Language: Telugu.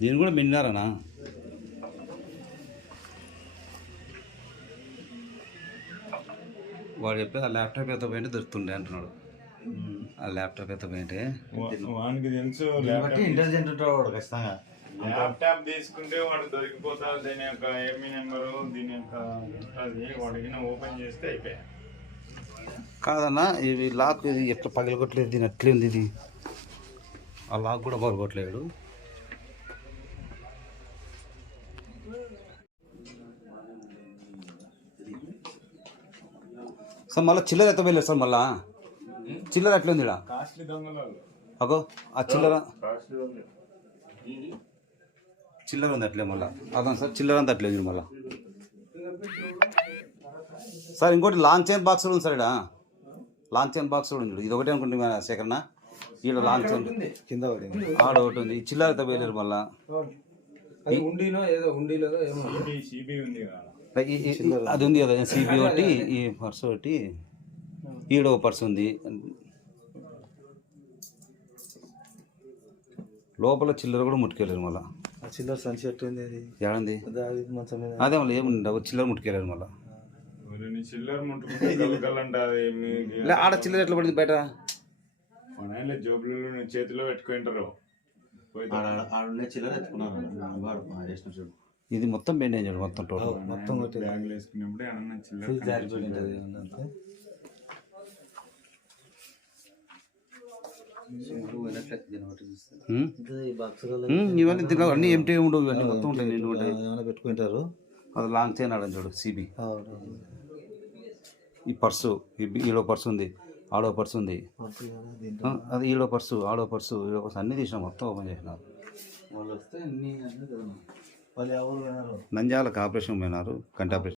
దీన్ని కూడా మిన్నారనా? వాడు చెప్పేది ఆ ల్యాప్టాప్ ఎత్త పోయింటే దొరుకుతుండే అంటున్నాడు. ఆ ల్యాప్టాప్ ఎత్త పోయింటే? వానికి తెలుసు బట్టి ఇంటెలిజెంట్ ఉంటాడు వాడు ఖచ్చితంగా. ల్యాప్టాప్ తీసుకుంటే వాడు దొరికిపోతాడు దీని యొక్క ఏమి నెంబరు దీని యొక్క అది వాడికి ఓపెన్ చేస్తే అయిపోయాయి కాదన్నా ఇవి లాక్ ఇది ఎట్లా పగలగొట్టలేదు దీని అట్లే ఉంది ఇది. ఆ లాక్ కూడా పగలగొట్టలేడు. సార్ మళ్ళీ చిల్లర ఎత్త పోయలేదు సార్ మళ్ళా? చిల్లర ఎట్లా ఉంది ఈడ? కాస్ట్లీ దొంగలు వాళ్ళు. అగో ఆ చిల్లర. చిల్లర ఉంది అట్లే మళ్ళా. అదా సార్? చిల్లర అంతా అట్లే ఉంది మళ్ళా. సార్ ఇంకోటి లాంగ్ చైన్ బాక్స్ కూడా ఉంది సార్ ఇక్కడ లాంగ్ చైన్ బాక్స్ కూడా ఉంది. ఇది ఒకటే అనుకుంటున్నా సేకరణ ఈడ లాంగ్ చైన్ కింద ఆడ ఒకటి ఉంది. ఈ చిల్లర అయితే వేయలేరు మళ్ళా. అది ఉంది. కదా. సిబి ఒకటి ఈ పర్స్ ఒకటి. ఈడ ఒక పర్స్ ఉంది. లోపల చిల్లర కూడా ముట్టుకెళ్ళారు మళ్ళా. ఆ చిల్లర సంచి ఎట్టుంది అది? ఏడంది? అది మంచం మీద. అదే మళ్ళీ ఏముంది చిల్లర ముట్టుకెళ్ళారు మళ్ళా. చిల్లర ముట్టుకుంటే ఆడ చిల్లర ఎట్లా పడింది బయట? జోబులు చేతిలో పెట్టుకుంటారు చిల్లర ఇది మొత్తం బెండ్ అయ్యింది చూడు, మొత్తం టోటల్ మొత్తం బ్యాగులు వేసుకున్నప్పుడు చిల్లర ఇవన్నీ తిన అన్నీ ఎంటీ ఉండవు ఇవన్నీ మొత్తం ఉంటాయి పెట్టుకుంటారు? అది లాంగ్ చైన్ ఆడని చూడు సిబి ఈ పర్సు ఈ బి- ఈడో పర్సు ఉంది ఆడో పర్సు ఉంది. అది ఈడో పర్సు ఆడో పర్సు ఈడో పర్సు అన్నీ తీసినా మొత్తం ఓపెన్ చేసినారు. వాళ్ళు వస్తే నంద్యాలకు ఆపరేషన్ పోయినారు కంటి ఆపరేషన్